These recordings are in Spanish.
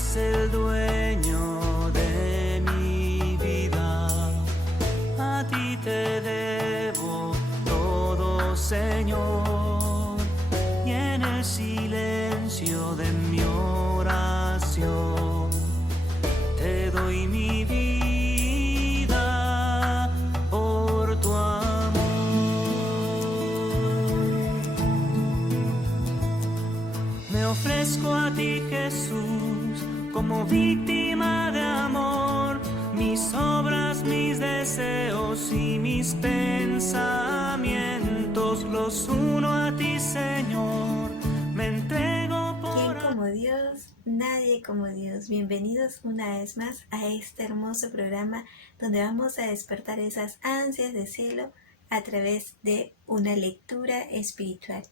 es el dueño de mi vida. A ti te debo todo, Señor, y en el silencio de mi oración te doy mi vida por tu amor. Me ofrezco a ti, Jesús, como víctima de amor. Mis obras, mis deseos y mis pensamientos los uno a ti, Señor. Me entrego por... ¿Quién como Dios? Nadie como Dios. Bienvenidos una vez más a este hermoso programa donde vamos a despertar esas ansias de cielo a través de una lectura espiritual.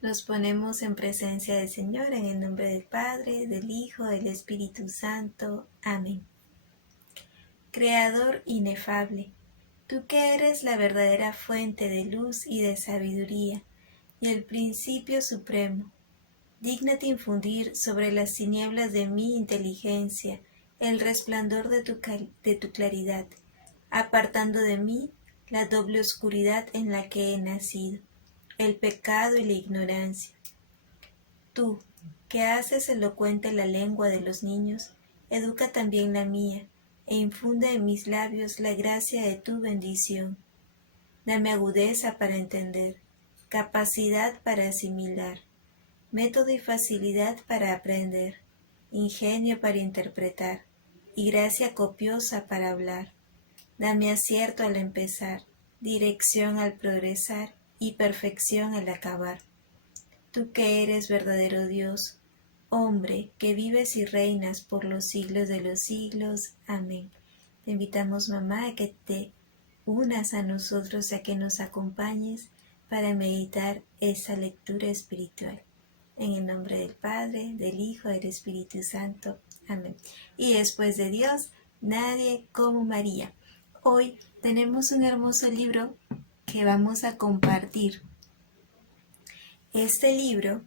Nos ponemos en presencia del Señor en el nombre del Padre, del Hijo, del Espíritu Santo. Amén. Creador inefable, tú que eres la verdadera fuente de luz y de sabiduría y el principio supremo, dígnate infundir sobre las tinieblas de mi inteligencia el resplandor de tu claridad, apartando de mí la doble oscuridad en la que he nacido, el pecado y la ignorancia. Tú, que haces elocuente la lengua de los niños, educa también la mía, e infunde en mis labios la gracia de tu bendición. Dame agudeza para entender, capacidad para asimilar, método y facilidad para aprender, ingenio para interpretar, y gracia copiosa para hablar. Dame acierto al empezar, dirección al progresar, y perfección al acabar. Tú que eres verdadero Dios, hombre, que vives y reinas por los siglos de los siglos. Amén. Te invitamos, mamá, a que te unas a nosotros, a que nos acompañes para meditar esa lectura espiritual. En el nombre del Padre, del Hijo, del Espíritu Santo. Amén. Y después de Dios, nadie como María. Hoy tenemos un hermoso libro que vamos a compartir. Este libro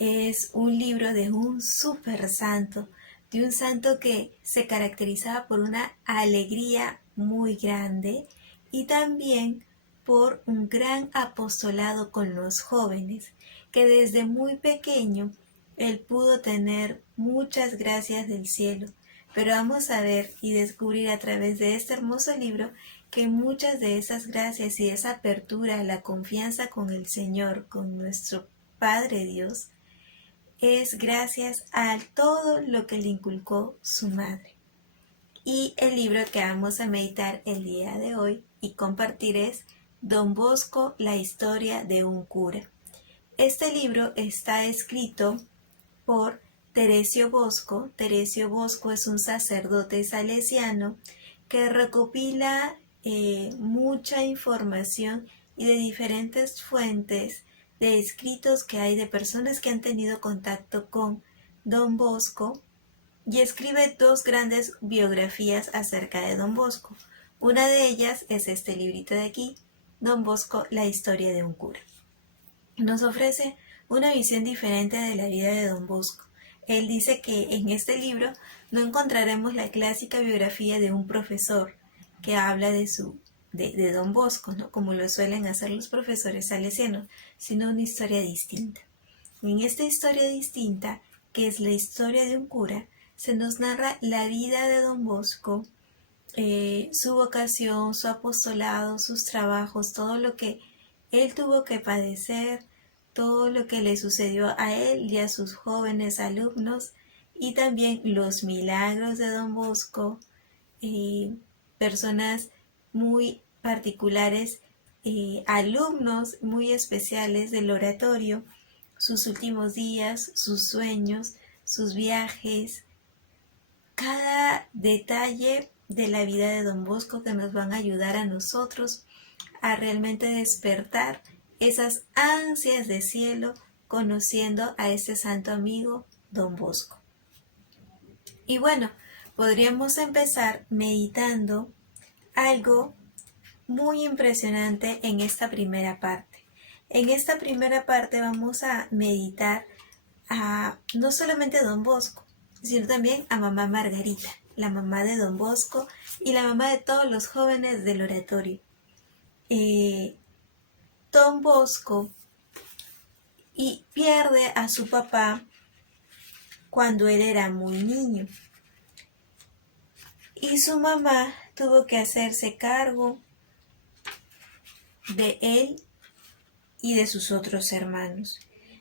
es un libro de un súper santo, de un santo que se caracterizaba por una alegría muy grande y también por un gran apostolado con los jóvenes, que desde muy pequeño él pudo tener muchas gracias del cielo. Pero vamos a ver y descubrir a través de este hermoso libro que muchas de esas gracias y esa apertura, la confianza con el Señor, con nuestro Padre Dios, es gracias a todo lo que le inculcó su madre. Y el libro que vamos a meditar el día de hoy y compartir es Don Bosco, la historia de un cura. Este libro está escrito por Teresio Bosco. Teresio Bosco es un sacerdote salesiano que recopila mucha información y de diferentes fuentes de escritos que hay de personas que han tenido contacto con Don Bosco, y escribe dos grandes biografías acerca de Don Bosco. Una de ellas es este librito de aquí, Don Bosco, la historia de un cura. Nos ofrece una visión diferente de la vida de Don Bosco. Él dice que en este libro no encontraremos la clásica biografía de un profesor que habla de Don Bosco, ¿no?, como lo suelen hacer los profesores salesianos, sino una historia distinta. En esta historia distinta, que es la historia de un cura, se nos narra la vida de Don Bosco, su vocación, su apostolado, sus trabajos, todo lo que él tuvo que padecer, todo lo que le sucedió a él y a sus jóvenes alumnos, y también los milagros de Don Bosco, personas muy particulares, alumnos muy especiales del oratorio, sus últimos días, sus sueños, sus viajes, cada detalle de la vida de Don Bosco que nos van a ayudar a nosotros a realmente despertar esas ansias de cielo conociendo a este santo amigo Don Bosco. Y bueno, podríamos empezar meditando algo muy impresionante en esta primera parte. En esta primera parte vamos a meditar no solamente a Don Bosco, sino también a mamá Margarita, la mamá de Don Bosco y la mamá de todos los jóvenes del oratorio. Don Bosco pierde a su papá cuando él era muy niño y su mamá tuvo que hacerse cargo de él y de sus otros hermanos.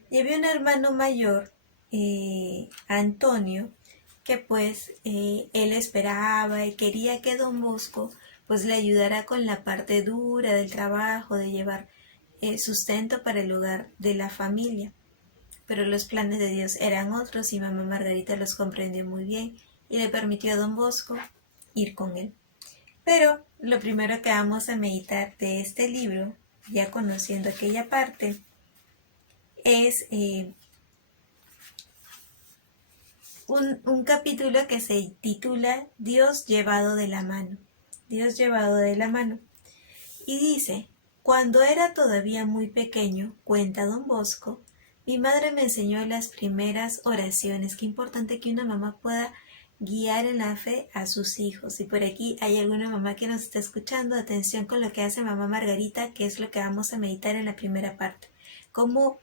Y había un hermano mayor, Antonio, que pues él esperaba y quería que Don Bosco pues le ayudara con la parte dura del trabajo, de llevar sustento para el hogar de la familia. Pero los planes de Dios eran otros y mamá Margarita los comprendió muy bien y le permitió a Don Bosco ir con él. Pero lo primero que vamos a meditar de este libro, ya conociendo aquella parte, es un capítulo que se titula Dios llevado de la mano. Dios llevado de la mano. Y dice, cuando era todavía muy pequeño, cuenta Don Bosco, mi madre me enseñó las primeras oraciones. Qué importante que una mamá pueda guiar en la fe a sus hijos. Y por aquí hay alguna mamá que nos está escuchando, atención con lo que hace mamá Margarita, que es lo que vamos a meditar en la primera parte. Cómo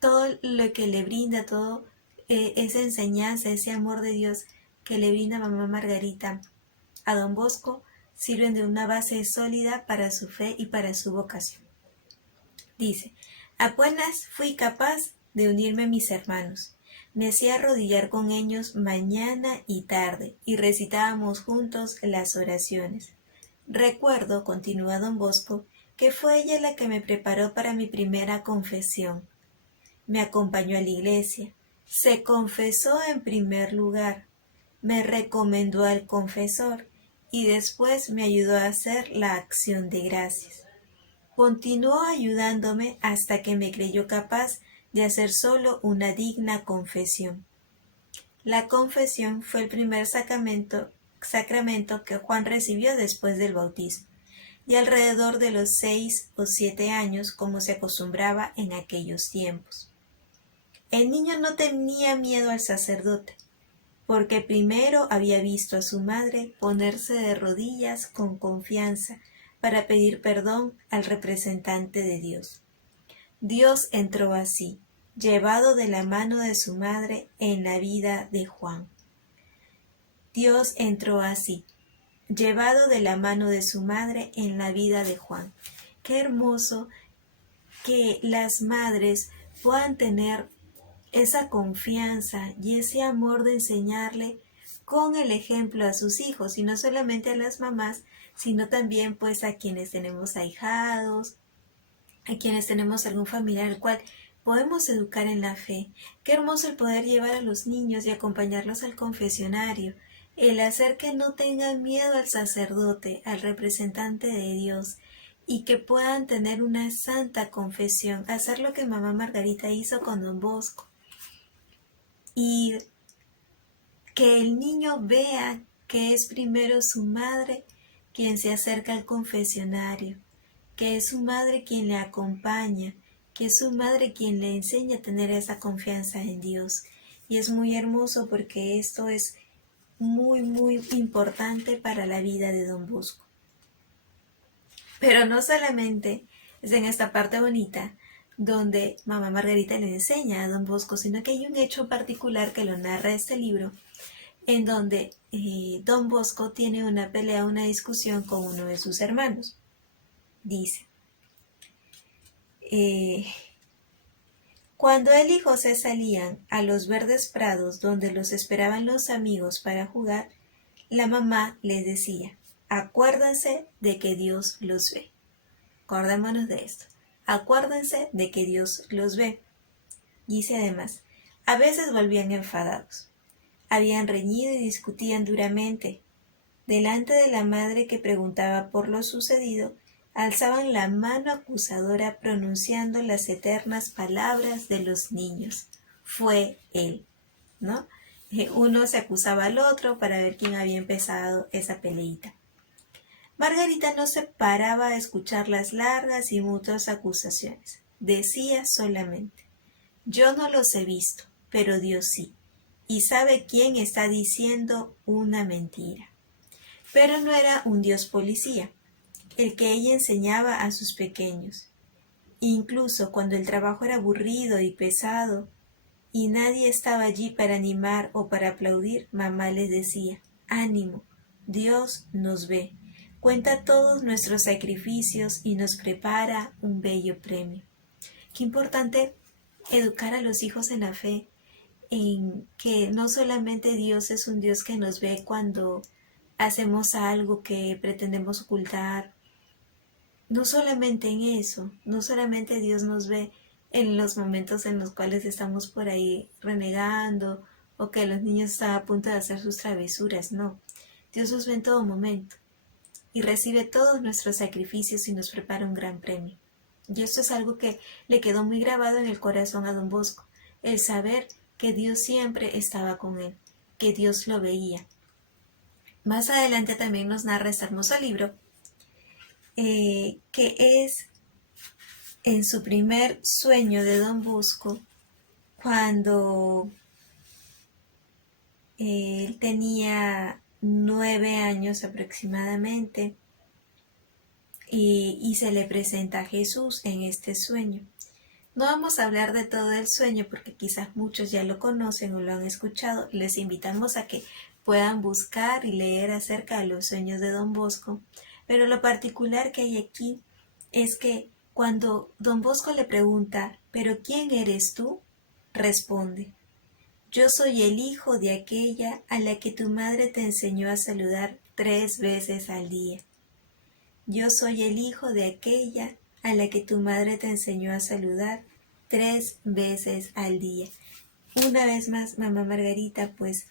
todo lo que le brinda, todo esa enseñanza, ese amor de Dios que le brinda mamá Margarita a Don Bosco, sirven de una base sólida para su fe y para su vocación. Dice, apenas fui capaz de unirme a mis hermanos. Me hacía arrodillar con ellos mañana y tarde y recitábamos juntos las oraciones. Recuerdo, continúa Don Bosco, que fue ella la que me preparó para mi primera confesión. Me acompañó a la iglesia. Se confesó en primer lugar. Me recomendó al confesor y después me ayudó a hacer la acción de gracias. Continuó ayudándome hasta que me creyó capaz de hacer solo una digna confesión. La confesión fue el primer sacramento que Juan recibió después del bautismo, y alrededor de los 6 o 7 años, como se acostumbraba en aquellos tiempos. El niño no tenía miedo al sacerdote, porque primero había visto a su madre ponerse de rodillas con confianza para pedir perdón al representante de Dios. Dios entró así, llevado de la mano de su madre en la vida de Juan. Dios entró así, llevado de la mano de su madre en la vida de Juan. Qué hermoso que las madres puedan tener esa confianza y ese amor de enseñarle con el ejemplo a sus hijos, y no solamente a las mamás, sino también pues a quienes tenemos ahijados, a quienes tenemos algún familiar al cual podemos educar en la fe. Qué hermoso el poder llevar a los niños y acompañarlos al confesionario, el hacer que no tengan miedo al sacerdote, al representante de Dios, y que puedan tener una santa confesión, hacer lo que mamá Margarita hizo con Don Bosco. Y que el niño vea que es primero su madre quien se acerca al confesionario, que es su madre quien le acompaña, que es su madre quien le enseña a tener esa confianza en Dios. Y es muy hermoso porque esto es muy, muy importante para la vida de Don Bosco. Pero no solamente es en esta parte bonita donde mamá Margarita le enseña a Don Bosco, sino que hay un hecho particular que lo narra este libro, en donde Don Bosco tiene una pelea, una discusión con uno de sus hermanos. Dice, cuando él y José salían a los verdes prados donde los esperaban los amigos para jugar, la mamá les decía, acuérdense de que Dios los ve. Acordémonos de esto. Acuérdense de que Dios los ve. Dice además, a veces volvían enfadados. Habían reñido y discutían duramente. Delante de la madre que preguntaba por lo sucedido, alzaban la mano acusadora pronunciando las eternas palabras de los niños. Fue él, ¿no? Uno se acusaba al otro para ver quién había empezado esa peleita. Margarita no se paraba a escuchar las largas y mutuas acusaciones. Decía solamente, yo no los he visto, pero Dios sí. y sabe quién está diciendo una mentira. Pero no era un Dios policía, el que ella enseñaba a sus pequeños. Incluso cuando el trabajo era aburrido y pesado y nadie estaba allí para animar o para aplaudir, mamá les decía: ánimo, Dios nos ve, cuenta todos nuestros sacrificios y nos prepara un bello premio. Qué importante educar a los hijos en la fe, en que no solamente Dios es un Dios que nos ve cuando hacemos algo que pretendemos ocultar, no solamente en eso, no solamente Dios nos ve en los momentos en los cuales estamos por ahí renegando o que los niños están a punto de hacer sus travesuras, no. Dios nos ve en todo momento y recibe todos nuestros sacrificios y nos prepara un gran premio. Y esto es algo que le quedó muy grabado en el corazón a don Bosco, el saber que Dios siempre estaba con él, que Dios lo veía. Más adelante también nos narra este hermoso libro, que es en su primer sueño de don Bosco, cuando él tenía 9 años aproximadamente, y se le presenta a Jesús en este sueño. No vamos a hablar de todo el sueño porque quizás muchos ya lo conocen o lo han escuchado. Les invitamos a que puedan buscar y leer acerca de los sueños de don Bosco. Pero lo particular que hay aquí es que cuando don Bosco le pregunta: ¿pero quién eres tú?, responde: yo soy el hijo de aquella a la que tu madre te enseñó a saludar 3 veces al día. Yo soy el hijo de aquella a la que tu madre te enseñó a saludar 3 veces al día. Una vez más, mamá Margarita pues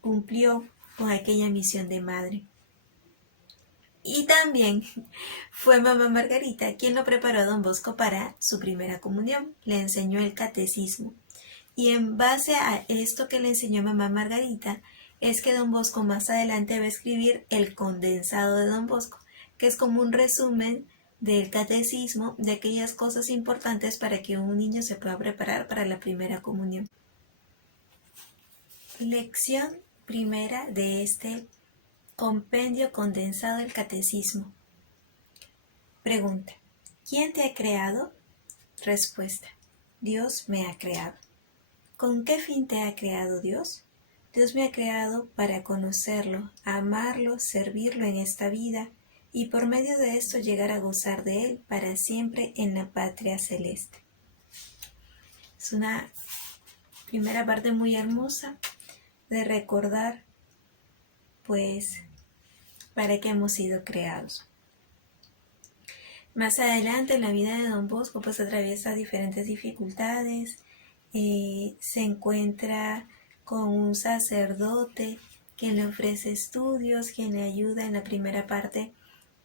cumplió con aquella misión de madre. Y también fue mamá Margarita quien lo preparó a don Bosco para su primera comunión. Le enseñó el catecismo. Y en base a esto que le enseñó mamá Margarita, es que don Bosco más adelante va a escribir el condensado de don Bosco, que es como un resumen del catecismo, de aquellas cosas importantes para que un niño se pueda preparar para la primera comunión. Lección primera de este compendio condensado del catecismo. Pregunta: ¿quién te ha creado? Respuesta: Dios me ha creado. ¿Con qué fin te ha creado Dios? Dios me ha creado para conocerlo, amarlo, servirlo en esta vida y por medio de esto llegar a gozar de Él para siempre en la patria celeste. Es una primera parte muy hermosa de recordar, pues, para qué hemos sido creados. Más adelante en la vida de don Bosco, pues atraviesa diferentes dificultades. Se encuentra con un sacerdote quien le ofrece estudios, quien le ayuda en la primera parte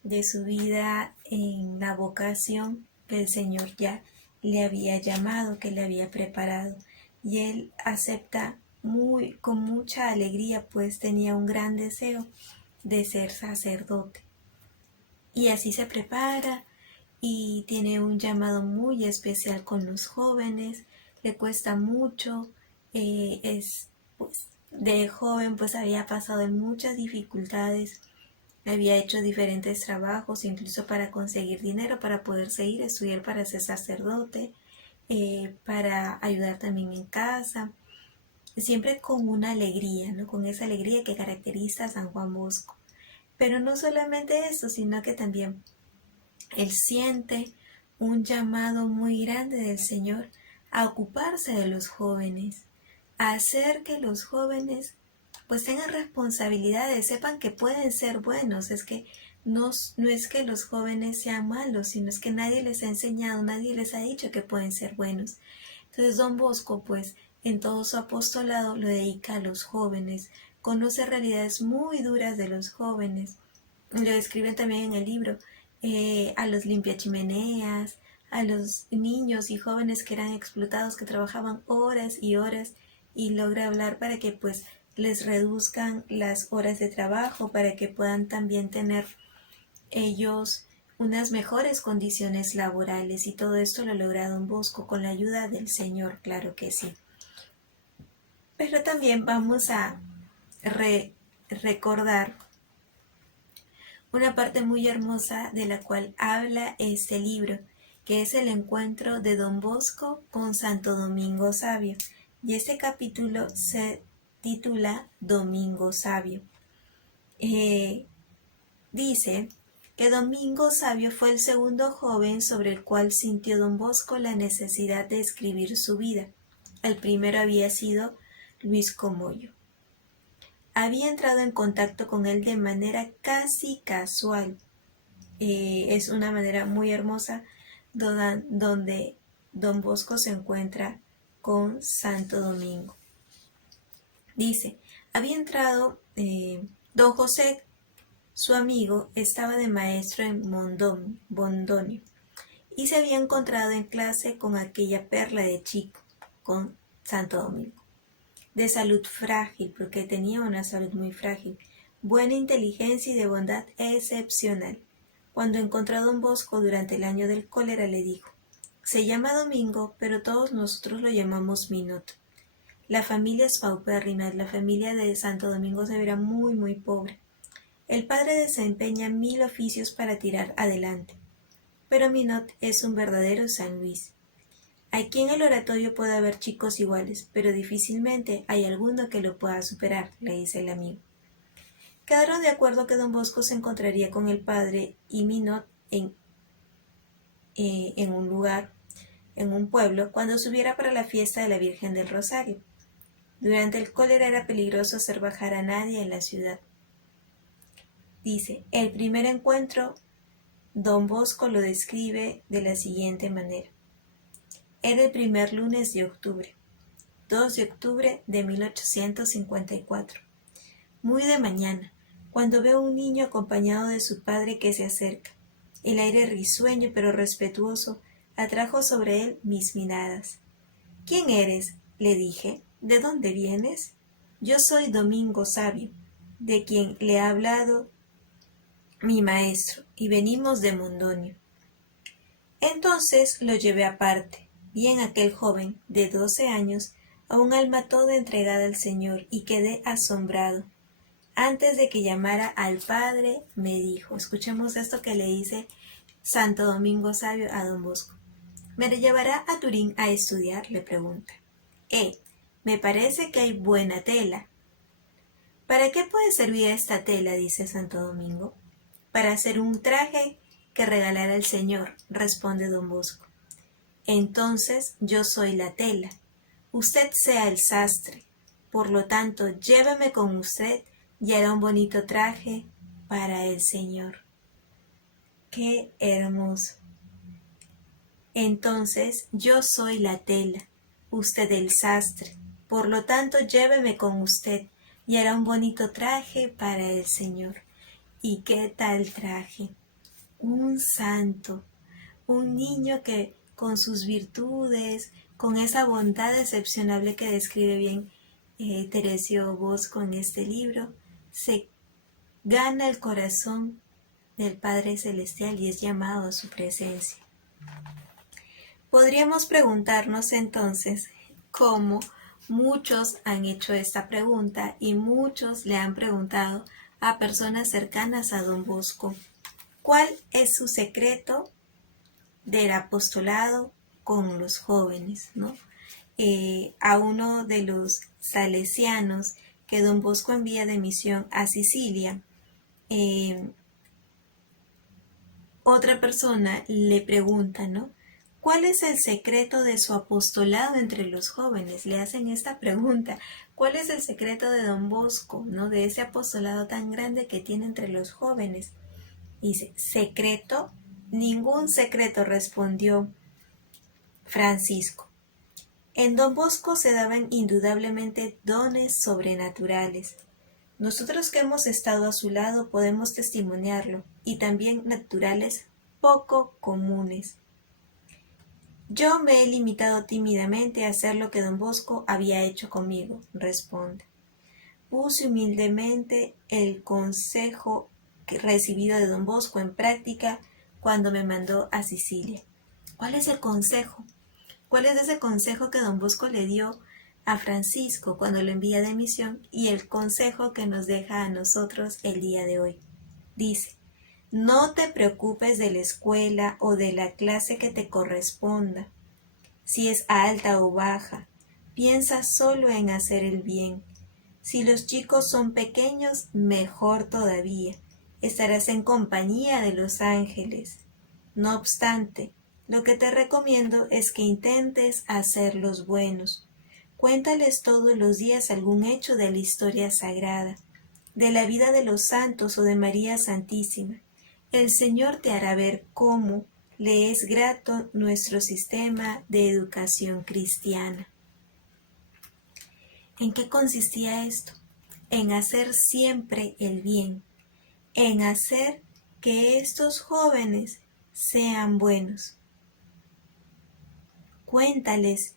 de su vida en la vocación que el Señor ya le había llamado, que le había preparado, y él acepta con mucha alegría, pues tenía un gran deseo de ser sacerdote. Y así se prepara y tiene un llamado muy especial con los jóvenes. Le cuesta mucho, pues, de joven pues había pasado en muchas dificultades, había hecho diferentes trabajos incluso para conseguir dinero para poder seguir a estudiar para ser sacerdote, para ayudar también en casa, siempre con una alegría, ¿no? Con esa alegría que caracteriza a San Juan Bosco. Pero no solamente eso, sino que también él siente un llamado muy grande del Señor a ocuparse de los jóvenes, a hacer que los jóvenes pues tengan responsabilidades, sepan que pueden ser buenos. Es que no es que los jóvenes sean malos, sino es que nadie les ha enseñado, nadie les ha dicho que pueden ser buenos. Entonces don Bosco pues en todo su apostolado lo dedica a los jóvenes, conoce realidades muy duras de los jóvenes, lo describen también en el libro, a los limpiachimeneas, a los niños y jóvenes que eran explotados, que trabajaban horas y horas, y logra hablar para que pues les reduzcan las horas de trabajo, para que puedan también tener ellos unas mejores condiciones laborales, y todo esto lo logra don Bosco con la ayuda del Señor, claro que sí. Pero también vamos a recordar una parte muy hermosa de la cual habla este libro, que es el encuentro de Don Bosco con Santo Domingo Sabio. Y este capítulo se titula Domingo Sabio. Dice que Domingo Sabio fue el segundo joven sobre el cual sintió Don Bosco la necesidad de escribir su vida. El primero había sido Luis Comoyo. Había entrado en contacto con él de manera casi casual. Es una manera muy hermosa donde Don Bosco se encuentra con Santo Domingo. Dice, había entrado Don José, su amigo, estaba de maestro en Bondonio y se había encontrado en clase con aquella perla de chico, con Santo Domingo. De salud frágil, porque tenía una salud muy frágil, buena inteligencia y de bondad excepcional. Cuando encontró a Don Bosco durante el año del cólera, le dijo: se llama Domingo, pero todos nosotros lo llamamos Minot. La familia es paupérrima, la familia de Santo Domingo se verá muy, muy pobre. El padre desempeña 1000 oficios para tirar adelante, pero Minot es un verdadero San Luis. Aquí en el oratorio puede haber chicos iguales, pero difícilmente hay alguno que lo pueda superar, le dice el amigo. Quedaron de acuerdo que Don Bosco se encontraría con el padre y Minot en un lugar, en un pueblo, cuando subiera para la fiesta de la Virgen del Rosario. Durante el cólera era peligroso hacer bajar a nadie en la ciudad. Dice, el primer encuentro, Don Bosco lo describe de la siguiente manera. Era el primer lunes de octubre, 2 de octubre de 1854. Muy de mañana, cuando veo a un niño acompañado de su padre que se acerca. El aire risueño pero respetuoso atrajo sobre él mis miradas. ¿Quién eres?, le dije. ¿De dónde vienes? Yo soy Domingo Sabio, de quien le ha hablado mi maestro, y venimos de Mondonio. Entonces lo llevé aparte. Vi en aquel joven de 12 años a un alma toda entregada al Señor y quedé asombrado. Antes de que llamara al padre, me dijo, escuchemos esto que le dice Santo Domingo Sabio a Don Bosco. ¿Me llevará a Turín a estudiar?, le pregunta. Me parece que hay buena tela. ¿Para qué puede servir esta tela?, dice Santo Domingo. Para hacer un traje que regalara el Señor, responde Don Bosco. Entonces yo soy la tela, usted sea el sastre, por lo tanto lléveme con usted y hará un bonito traje para el Señor. ¡Qué hermoso! Entonces yo soy la tela, usted el sastre, por lo tanto lléveme con usted y hará un bonito traje para el Señor. ¿Y qué tal traje? Un santo, un niño que con sus virtudes, con esa bondad excepcional que describe bien Teresio Bosco en este libro, se gana el corazón del Padre Celestial y es llamado a su presencia. Podríamos preguntarnos entonces cómo muchos han hecho esta pregunta y muchos le han preguntado a personas cercanas a Don Bosco, ¿cuál es su secreto del apostolado con los jóvenes?, ¿no? A uno de los salesianos que Don Bosco envía de misión a Sicilia, otra persona le pregunta, ¿no?, ¿cuál es el secreto de su apostolado entre los jóvenes? Le hacen esta pregunta. ¿Cuál es el secreto de Don Bosco, ¿no?, de ese apostolado tan grande que tiene entre los jóvenes? Dice, ¿secreto? Ningún secreto, respondió Francisco. En Don Bosco se daban indudablemente dones sobrenaturales. Nosotros que hemos estado a su lado podemos testimoniarlo, y también naturales poco comunes. Yo me he limitado tímidamente a hacer lo que Don Bosco había hecho conmigo, responde. Puse humildemente el consejo recibido de Don Bosco en práctica cuando me mandó a Sicilia. ¿Cuál es el consejo? ¿Cuál es ese consejo que Don Bosco le dio a Francisco cuando lo envía de misión y el consejo que nos deja a nosotros el día de hoy. Dice: no te preocupes de la escuela o de la clase que te corresponda, si es alta o baja. Piensa solo en hacer el bien. Si los chicos son pequeños, mejor todavía. Estarás en compañía de los ángeles. No obstante, lo que te recomiendo es que intentes hacerlos buenos. Cuéntales todos los días algún hecho de la historia sagrada, de la vida de los santos o de María Santísima. El Señor te hará ver cómo le es grato nuestro sistema de educación cristiana. ¿En qué consistía esto? En hacer siempre el bien, en hacer que estos jóvenes sean buenos. Cuéntales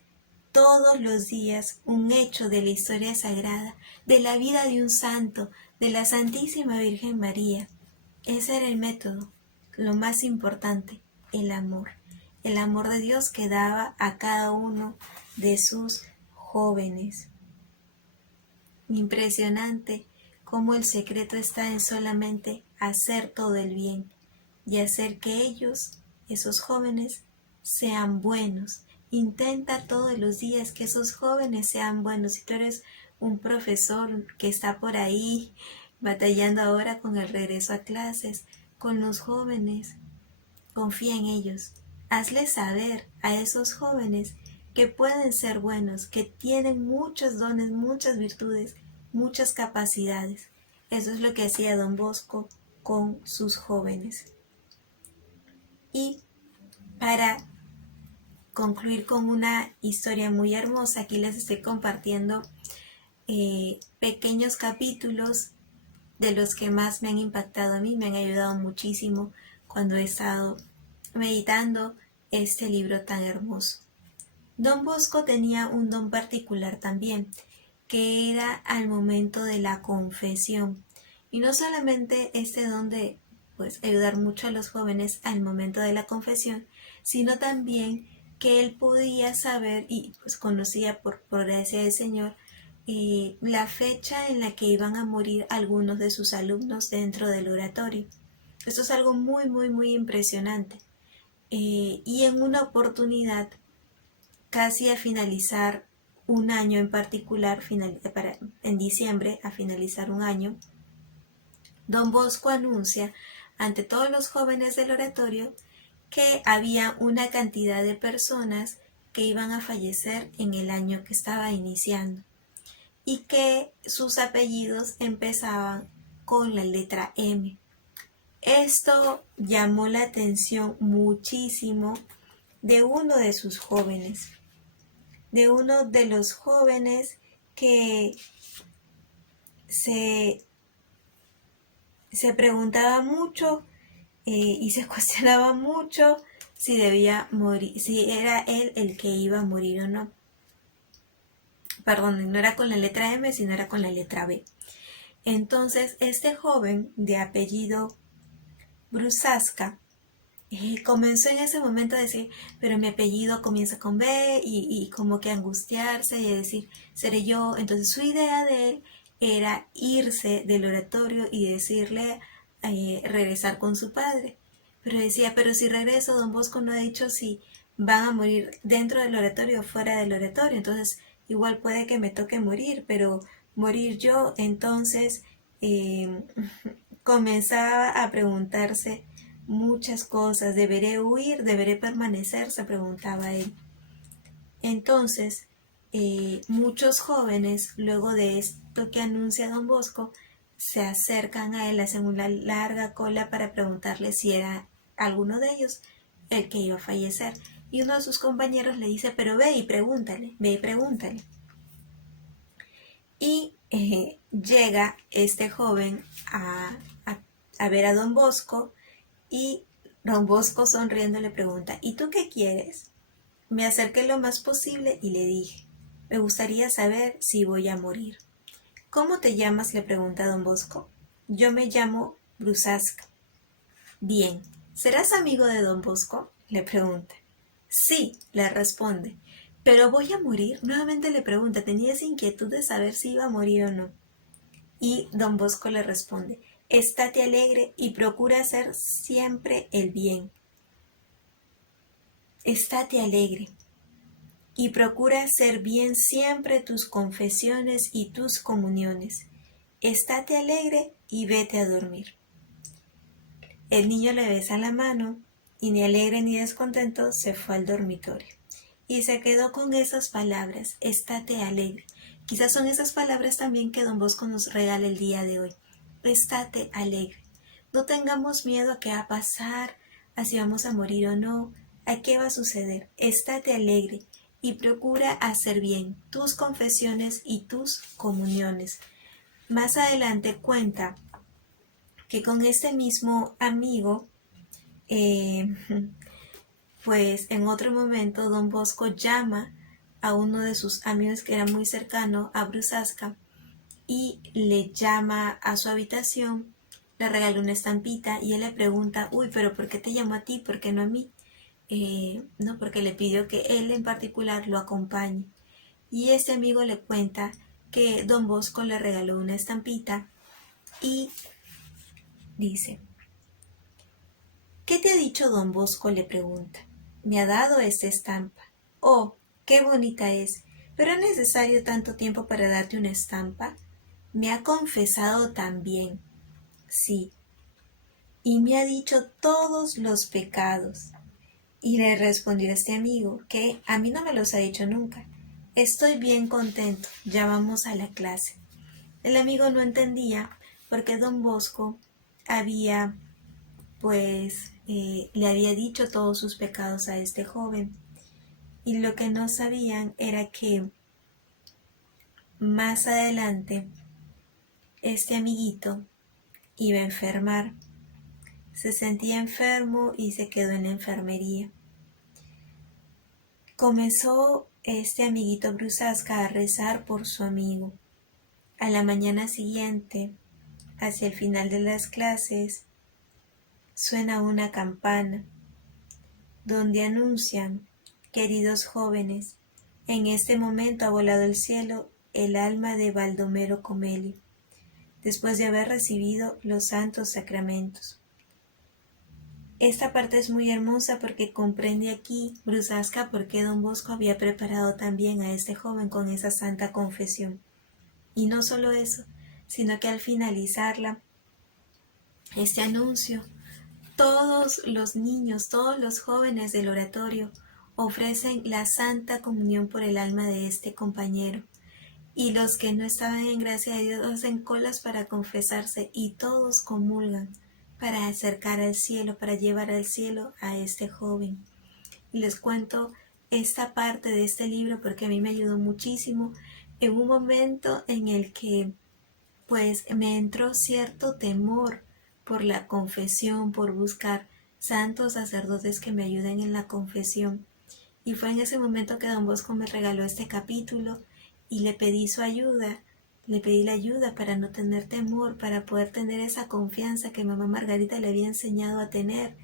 todos los días un hecho de la historia sagrada, de la vida de un santo, de la Santísima Virgen María. Ese era el método, lo más importante, el amor de Dios que daba a cada uno de sus jóvenes. Impresionante cómo el secreto está en solamente hacer todo el bien y hacer que ellos, esos jóvenes, sean buenos. Intenta todos los días que esos jóvenes sean buenos. Si tú eres un profesor que está por ahí batallando ahora con el regreso a clases, con los jóvenes, confía en ellos. Hazles saber a esos jóvenes que pueden ser buenos, que tienen muchos dones, muchas virtudes, muchas capacidades. Eso es lo que hacía Don Bosco con sus jóvenes. Y para concluir con una historia muy hermosa, aquí les estoy compartiendo pequeños capítulos de los que más me han impactado a mí, me han ayudado muchísimo cuando he estado meditando este libro tan hermoso. Don Bosco tenía un don particular también, que era al momento de la confesión. Y no solamente este don de ayudar mucho a los jóvenes al momento de la confesión, sino también que él podía saber y conocía por gracia del Señor la fecha en la que iban a morir algunos de sus alumnos dentro del oratorio. Esto es algo muy, muy, muy impresionante. Y en una oportunidad, casi a finalizar un año en particular, en diciembre, a finalizar un año, Don Bosco anuncia ante todos los jóvenes del oratorio que había una cantidad de personas que iban a fallecer en el año que estaba iniciando y que sus apellidos empezaban con la letra M. Esto llamó la atención muchísimo de uno de sus jóvenes, de uno de los jóvenes que se preguntaba mucho y se cuestionaba mucho si debía morir, si era él el que iba a morir o no. Perdón, no era con la letra M, sino era con la letra B. Entonces, este joven de apellido Brusasca comenzó en ese momento a decir, pero mi apellido comienza con B y como que angustiarse y decir, seré yo. Entonces su idea de él era irse del oratorio y decirle, regresar con su padre. Pero decía, pero si regreso, Don Bosco no ha dicho si van a morir dentro del oratorio o fuera del oratorio. Entonces igual puede que me toque morir, pero morir yo. Entonces comenzaba a preguntarse muchas cosas. ¿Deberé huir? ¿Deberé permanecer?, se preguntaba él. Entonces, muchos jóvenes, luego de esto que anuncia Don Bosco, se acercan a él, hacen una larga cola para preguntarle si era alguno de ellos el que iba a fallecer. Y uno de sus compañeros le dice, pero ve y pregúntale, ve y pregúntale. Y llega este joven a ver a Don Bosco, y Don Bosco sonriendo le pregunta, ¿y tú qué quieres? Me acerqué lo más posible y le dije, me gustaría saber si voy a morir. ¿Cómo te llamas?, le pregunta Don Bosco. Yo me llamo Brusasca. Bien, ¿serás amigo de Don Bosco?, le pregunta. Sí, le responde, ¿pero voy a morir? Nuevamente le pregunta, tenía esa inquietud de saber si iba a morir o no. Y don Bosco le responde, estate alegre y procura hacer siempre el bien. Estate alegre y procura hacer bien siempre tus confesiones y tus comuniones. Estate alegre y vete a dormir. El niño le besa la mano y ni alegre ni descontento se fue al dormitorio. Y se quedó con esas palabras, estate alegre. Quizás son esas palabras también que don Bosco nos regala el día de hoy. Estate alegre. No tengamos miedo a qué va a pasar, a si vamos a morir o no, a qué va a suceder. Estate alegre y procura hacer bien tus confesiones y tus comuniones. Más adelante cuenta que con este mismo amigo, pues en otro momento don Bosco llama a uno de sus amigos que era muy cercano a Brusasca y le llama a su habitación, le regala una estampita y él le pregunta, uy, pero ¿por qué te llamó a ti? ¿Por qué no a mí? No, porque le pidió que él en particular lo acompañe. Y este amigo le cuenta que don Bosco le regaló una estampita y dice, ¿qué te ha dicho don Bosco? Le pregunta. Me ha dado esta estampa. Oh, qué bonita es. ¿Pero es necesario tanto tiempo para darte una estampa? Me ha confesado también. Sí. Y me ha dicho todos los pecados. Y le respondió este amigo que a mí no me los ha dicho nunca. Estoy bien contento. Ya vamos a la clase. El amigo no entendía por qué don Bosco había le había dicho todos sus pecados a este joven. Y lo que no sabían era que más adelante este amiguito iba a enfermar. Se sentía enfermo y se quedó en la enfermería. Comenzó este amiguito Brusasca a rezar por su amigo. A la mañana siguiente, hacia el final de las clases, suena una campana donde anuncian, queridos jóvenes, en este momento ha volado al cielo el alma de Baldomero Comelli, después de haber recibido los santos sacramentos. Esta parte es muy hermosa porque comprende aquí Brusasca por qué don Bosco había preparado también a este joven con esa santa confesión. Y no solo eso, sino que al finalizarla, este anuncio, todos los niños, todos los jóvenes del oratorio ofrecen la santa comunión por el alma de este compañero. Y los que no estaban en gracia de Dios hacen colas para confesarse y todos comulgan para acercar al cielo, para llevar al cielo a este joven. Y les cuento esta parte de este libro porque a mí me ayudó muchísimo en un momento en el que pues me entró cierto temor por la confesión, por buscar santos sacerdotes que me ayuden en la confesión. Y fue en ese momento que don Bosco me regaló este capítulo y le pedí su ayuda, le pedí la ayuda para no tener temor, para poder tener esa confianza que mamá Margarita le había enseñado a tener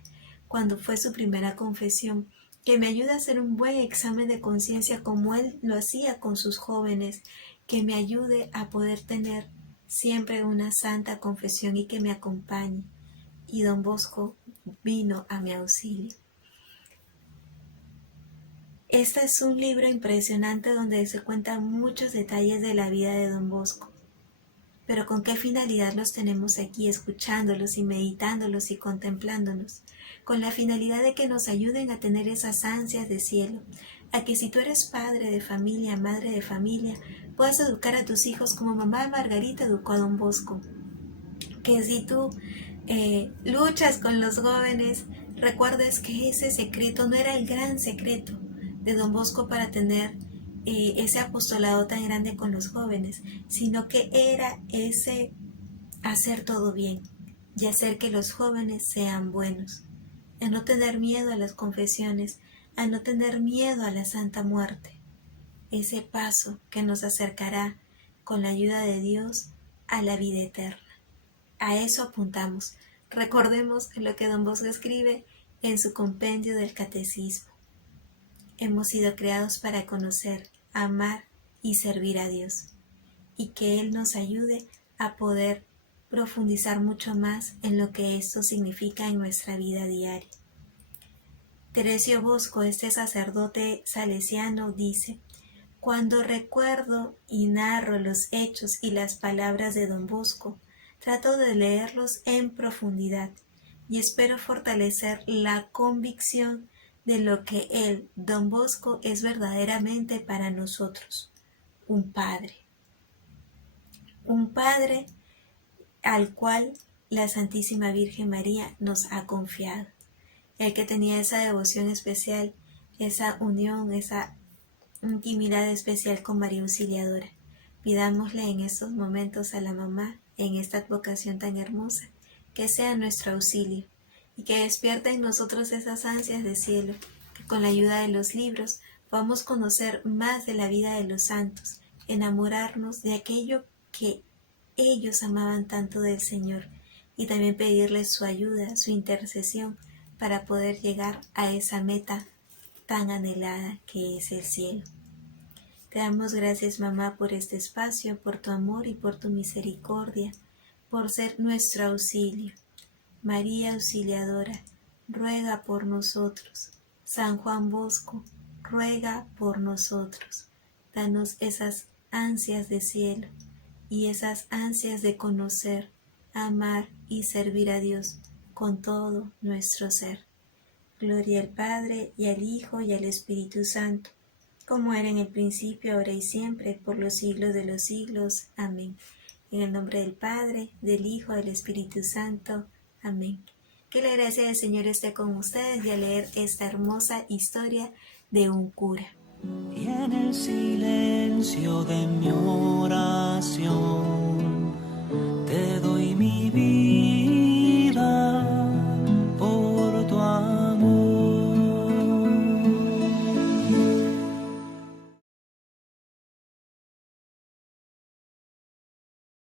cuando fue su primera confesión, que me ayude a hacer un buen examen de conciencia como él lo hacía con sus jóvenes, que me ayude a poder tener siempre una santa confesión y que me acompañe. Y don Bosco vino a mi auxilio. Este es un libro impresionante donde se cuentan muchos detalles de la vida de don Bosco. Pero ¿con qué finalidad los tenemos aquí escuchándolos y meditándolos y contemplándolos? Con la finalidad de que nos ayuden a tener esas ansias de cielo, a que si tú eres padre de familia, madre de familia, puedas educar a tus hijos como mamá Margarita educó a don Bosco. Que si tú luchas con los jóvenes, recuerdes que ese secreto no era el gran secreto de don Bosco para tener ese apostolado tan grande con los jóvenes, sino que era ese hacer todo bien y hacer que los jóvenes sean buenos, a no tener miedo a las confesiones, a no tener miedo a la Santa Muerte, ese paso que nos acercará con la ayuda de Dios a la vida eterna. A eso apuntamos. Recordemos lo que don Bosco escribe en su compendio del Catecismo. hemos sido creados para conocer, amar y servir a Dios, y que Él nos ayude a poder profundizar mucho más en lo que esto significa en nuestra vida diaria. Teresio Bosco, este sacerdote salesiano, dice: cuando recuerdo y narro los hechos y las palabras de Don Bosco, trato de leerlos en profundidad y espero fortalecer la convicción de lo que él, Don Bosco, es verdaderamente para nosotros, un padre al cual la Santísima Virgen María nos ha confiado, el que tenía esa devoción especial, esa unión, esa intimidad especial con María Auxiliadora. Pidámosle en estos momentos a la mamá, en esta advocación tan hermosa, que sea nuestro auxilio y que despierte en nosotros esas ansias de cielo, que con la ayuda de los libros podamos conocer más de la vida de los santos, enamorarnos de aquello que ellos amaban tanto del Señor y también pedirles su ayuda, su intercesión para poder llegar a esa meta tan anhelada que es el cielo. Te damos gracias, mamá, por este espacio, por tu amor y por tu misericordia, por ser nuestro auxilio. María Auxiliadora, ruega por nosotros. San Juan Bosco, ruega por nosotros. Danos esas ansias de cielo y esas ansias de conocer, amar y servir a Dios con todo nuestro ser. Gloria al Padre, y al Hijo, y al Espíritu Santo, como era en el principio, ahora y siempre, por los siglos de los siglos. Amén. En el nombre del Padre, del Hijo, del Espíritu Santo. Amén. Que la gracia del Señor esté con ustedes y a leer esta hermosa historia de un cura. Y en el silencio de mi oración